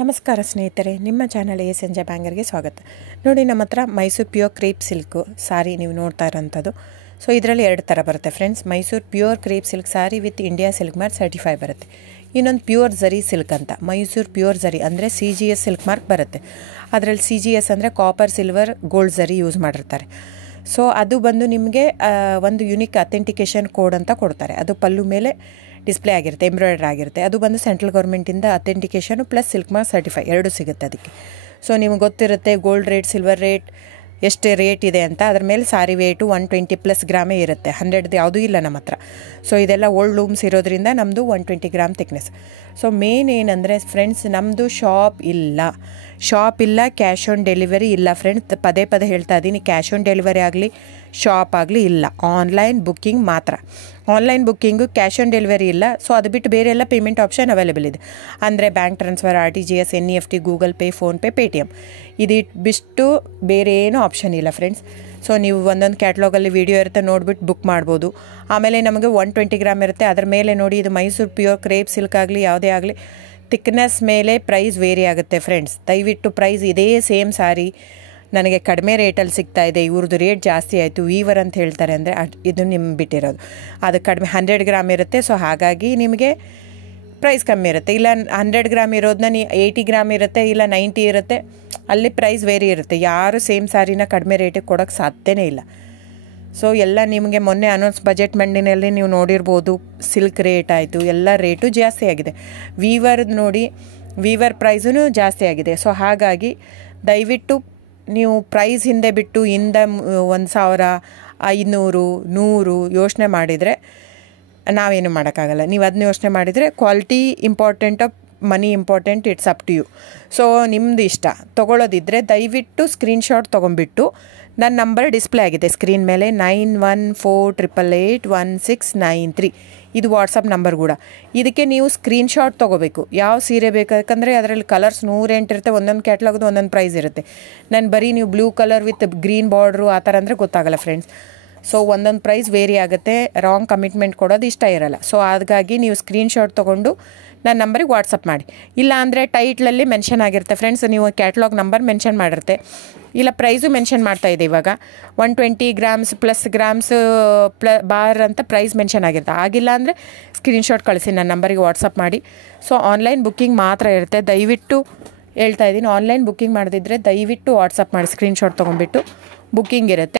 ನಮಸ್ಕಾರ ಸ್ನೇಹಿತರೆ, ನಿಮ್ಮ ಚಾನಲ್ ಎ ಸಂಜೆ ಬ್ಯಾಂಗರ್ಗೆ ಸ್ವಾಗತ. ನೋಡಿ, ನಮ್ಮ ಹತ್ರ ಮೈಸೂರು ಪ್ಯೂರ್ ಕ್ರೇಪ್ ಸಿಲ್ಕು ಸಾರಿ ನೀವು ನೋಡ್ತಾ ಇರೋಂಥದ್ದು. ಸೊ ಇದರಲ್ಲಿ ಎರಡು ಥರ ಬರುತ್ತೆ friends. Mysuru pure crepe silk sorry with India silk mark certify ಬರುತ್ತೆ. ಇನ್ನೊಂದು ಪ್ಯೂರ್ ಝರಿ ಸಿಲ್ಕ್ ಅಂತ, ಮೈಸೂರು ಪ್ಯೂರ್ ಝರಿ ಅಂದರೆ CGS ಸಿಲ್ಕ್ ಮಾರ್ಕ್ ಬರುತ್ತೆ. ಅದರಲ್ಲಿ CGS ಅಂದರೆ ಕಾಪರ್, ಸಿಲ್ವರ್, ಗೋಲ್ಡ್ ಝರಿ ಯೂಸ್ ಮಾಡಿರ್ತಾರೆ. ಸೊ ಅದು ಬಂದು ನಿಮಗೆ ಒಂದು ಯುನಿಕ್ ಅಥೆಂಟಿಕೇಷನ್ ಕೋಡ್ ಅಂತ ಕೊಡ್ತಾರೆ. ಅದು ಪಲ್ಲು ಮೇಲೆ ಡಿಸ್ಪ್ಲೇ ಆಗಿರುತ್ತೆ, ಎಂಬ್ರಾಯ್ಡ್ರಿ ಆಗಿರುತ್ತೆ. ಅದು ಬಂದು ಸೆಂಟ್ರಲ್ ಗೌರ್ಮೆಂಟಿಂದ ಅಥೆಂಟಿಕೇಷನು ಪ್ಲಸ್ ಸಿಲ್ಕ್ ಮಾರ್ಕ್ ಸರ್ಟಿಫೈ ಎರಡೂ ಸಿಗುತ್ತೆ ಅದಕ್ಕೆ. ಸೊ ನಿಮಗೆ ಗೊತ್ತಿರುತ್ತೆ ಗೋಲ್ಡ್ ರೇಟ್, ಸಿಲ್ವರ್ ರೇಟ್ ಎಷ್ಟು ರೇಟ್ ಇದೆ ಅಂತ. ಅದ್ರ ಮೇಲೆ ಸಾರಿ ವೇಟು 120+ ಗ್ರಾಮೇ ಇರುತ್ತೆ, 100 ಯಾವುದೂ ಇಲ್ಲ ನಮ್ಮ ಹತ್ರ. ಸೊ ಇದೆಲ್ಲ ಓಲ್ಡ್ ಲೂಮ್ಸ್ ಇರೋದ್ರಿಂದ ನಮ್ಮದು 120 ಗ್ರಾಮ್ ಥಿಕ್ನೆಸ್. ಸೊ ಮೇನ್ ಏನಂದರೆ ಫ್ರೆಂಡ್ಸ್, ನಮ್ಮದು ಶಾಪ್ ಇಲ್ಲ, ಕ್ಯಾಶ್ ಆನ್ ಡೆಲಿವರಿ ಇಲ್ಲ ಫ್ರೆಂಡ್ಸ್. ಪದೇ ಹೇಳ್ತಾ ಇದ್ದೀನಿ, ಕ್ಯಾಶ್ ಆನ್ ಡೆಲಿವರಿ ಆಗಲಿ ಶಾಪ್ ಆಗಲಿ ಇಲ್ಲ, ಆನ್ಲೈನ್ ಬುಕ್ಕಿಂಗ್ ಮಾತ್ರ. Online booking, cash on delivery ಇಲ್ಲ. ಸೊ ಅದು ಬಿಟ್ಟು ಬೇರೆ ಎಲ್ಲ ಪೇಮೆಂಟ್ ಆಪ್ಷನ್ ಅವೈಲೇಬಲ್ ಇದೆ. ಅಂದರೆ bank transfer, RTGS, NEFT, Google pay, PhonePe, Paytm. ಇದು ಬಿಟ್ಟು ಬೇರೆ ಏನೂ ಆಪ್ಷನ್ ಇಲ್ಲ ಫ್ರೆಂಡ್ಸ್. ಸೊ ನೀವು ಒಂದೊಂದು ಕ್ಯಾಟ್ಲಾಗಲ್ಲಿ ವೀಡಿಯೋ ಇರುತ್ತೆ, ನೋಡಿಬಿಟ್ಟು ಬುಕ್ ಮಾಡ್ಬೋದು. ಆಮೇಲೆ ನಮಗೆ 120 ಗ್ರಾಮ್ ಇರುತ್ತೆ. ಅದರ ಮೇಲೆ ನೋಡಿ, ಇದು ಮೈಸೂರು ಪ್ಯೂರ್ ಕ್ರೇಪ್ ಸಿಲ್ಕ್ ಆಗಲಿ ಯಾವುದೇ ಆಗಲಿ ಥಿಕ್ನೆಸ್ ಮೇಲೆ ಪ್ರೈಸ್ ವೇರಿ ಆಗುತ್ತೆ ಫ್ರೆಂಡ್ಸ್. ದಯವಿಟ್ಟು ಪ್ರೈಸ್ ಇದೇ ಸೇಮ್ ಸಾರಿ ನನಗೆ ಕಡಿಮೆ ರೇಟಲ್ಲಿ ಸಿಗ್ತಾ ಇದೆ, ಇವ್ರದ್ದು ರೇಟ್ ಜಾಸ್ತಿ ಆಯಿತು ವೀವರ್ ಅಂತ ಹೇಳ್ತಾರೆ ಅಂದರೆ ಇದು ನಿಮ್ಗೆ ಬಿಟ್ಟಿರೋದು. ಅದು ಕಡಿಮೆ 100 ಗ್ರಾಮ್ ಇರುತ್ತೆ. ಸೊ ಹಾಗಾಗಿ ನಿಮಗೆ ಪ್ರೈಸ್ ಕಮ್ಮಿ ಇರುತ್ತೆ. ಇಲ್ಲ 100 ಗ್ರಾಮ್ ಇರೋದನ್ನ 80 ಗ್ರಾಮ್ ಇರುತ್ತೆ, ಇಲ್ಲ 90 ಇರುತ್ತೆ, ಅಲ್ಲಿ ಪ್ರೈಸ್ ವೇರಿ ಇರುತ್ತೆ. ಯಾರು ಸೇಮ್ ಸಾರಿನ ಕಡಿಮೆ ರೇಟಿಗೆ ಕೊಡೋಕ್ಕೆ ಸಾಧ್ಯನೇ ಇಲ್ಲ. ಸೊ ಎಲ್ಲ ನಿಮಗೆ ಮೊನ್ನೆ ಅನೌನ್ಸ್ ಬಜೆಟ್ ಮಂಡಿನಲ್ಲಿ ನೀವು ನೋಡಿರ್ಬೋದು, ಸಿಲ್ಕ್ ರೇಟ್ ಆಯಿತು, ಎಲ್ಲ ರೇಟು ಜಾಸ್ತಿ ಆಗಿದೆ. ವೀವರ್ದು ನೋಡಿ, ವೀವರ್ ಪ್ರೈಸೂ ಜಾಸ್ತಿ ಆಗಿದೆ. ಸೊ ಹಾಗಾಗಿ ದಯವಿಟ್ಟು ನೀವು ಪ್ರೈಸ್ ಹಿಂದೆ ಬಿಟ್ಟು 1,000, 500, 100 ಯೋಚನೆ ಮಾಡಿದರೆ ನಾವೇನು ಮಾಡೋಕ್ಕಾಗಲ್ಲ. ನೀವು ಅದನ್ನ ಯೋಚನೆ ಮಾಡಿದರೆ quality important, money important, it's up to you. So ನಿಮ್ಮದು ಇಷ್ಟ. ತೊಗೊಳ್ಳೋದಿದ್ದರೆ ದಯವಿಟ್ಟು ಸ್ಕ್ರೀನ್ಶಾಟ್ ತೊಗೊಂಬಿಟ್ಟು, ನನ್ನ ನಂಬರ್ ಡಿಸ್ಪ್ಲೇ ಆಗಿದೆ ಸ್ಕ್ರೀನ್ ಮೇಲೆ, 9148881693. ಇದು ವಾಟ್ಸಪ್ ನಂಬರ್ ಕೂಡ. ಇದಕ್ಕೆ ನೀವು ಸ್ಕ್ರೀನ್ಶಾಟ್ ತೊಗೋಬೇಕು. ಯಾವ ಸೀರೆ ಬೇಕು, ಯಾಕಂದರೆ ಅದರಲ್ಲಿ ಕಲರ್ಸ್ 108 ಇರುತ್ತೆ, ಒಂದೊಂದು ಕ್ಯಾಟ್ಲಾಗ್ದು ಒಂದೊಂದು ಪ್ರೈಸ್ ಇರುತ್ತೆ. ನಾನು ಬರೀ ನೀವು blue colour with green border ಆ ಥರ ಅಂದರೆ ಗೊತ್ತಾಗಲ್ಲ ಫ್ರೆಂಡ್ಸ್. ಸೊ ಒಂದೊಂದು ಪ್ರೈಸ್ ವೇರಿ ಆಗುತ್ತೆ, ರಾಂಗ್ ಕಮಿಟ್ಮೆಂಟ್ ಕೊಡೋದು ಇಷ್ಟ ಇರಲ್ಲ. ಸೊ ಹಾಗಾಗಿ ನೀವು ಸ್ಕ್ರೀನ್ಶಾಟ್ ತೊಗೊಂಡು ನನ್ನ ನಂಬರಿಗೆ ವಾಟ್ಸಪ್ ಮಾಡಿ. ಇಲ್ಲ ಅಂದರೆ ಟೈಟ್ಲಲ್ಲಿ ಮೆನ್ಷನ್ ಆಗಿರುತ್ತೆ ಫ್ರೆಂಡ್ಸ್, ನೀವು ಕ್ಯಾಟ್ಲಾಗ್ ನಂಬರ್ ಮೆನ್ಷನ್ ಮಾಡಿರುತ್ತೆ, ಇಲ್ಲ ಪ್ರೈಸು ಮೆನ್ಷನ್ ಮಾಡ್ತಾಯಿದೆ. ಇವಾಗ 120 ಗ್ರಾಮ್ಸ್ ಪ್ಲಸ್ ಗ್ರಾಮ್ಸ್ ಬಾರ್ ಅಂತ ಪ್ರೈಸ್ ಮೆನ್ಷನ್ ಆಗಿರುತ್ತೆ. ಆಗಿಲ್ಲ ಅಂದರೆ ಸ್ಕ್ರೀನ್ಶಾಟ್ ಕಳಿಸಿ, ನನ್ನ ನಂಬರಿಗೆ ವಾಟ್ಸಪ್ ಮಾಡಿ. ಸೊ ಆನ್ಲೈನ್ ಬುಕ್ಕಿಂಗ್ ಮಾತ್ರ ಇರುತ್ತೆ. ದಯವಿಟ್ಟು ಹೇಳ್ತಾ ಇದ್ದೀನಿ, ಆನ್ಲೈನ್ ಬುಕ್ಕಿಂಗ್ ಮಾಡದಿದ್ದರೆ ದಯವಿಟ್ಟು ವಾಟ್ಸಪ್ ಮಾಡಿ, ಸ್ಕ್ರೀನ್ಶಾಟ್ ತೊಗೊಂಡ್ಬಿಟ್ಟು ಬುಕ್ಕಿಂಗ್ ಇರುತ್ತೆ.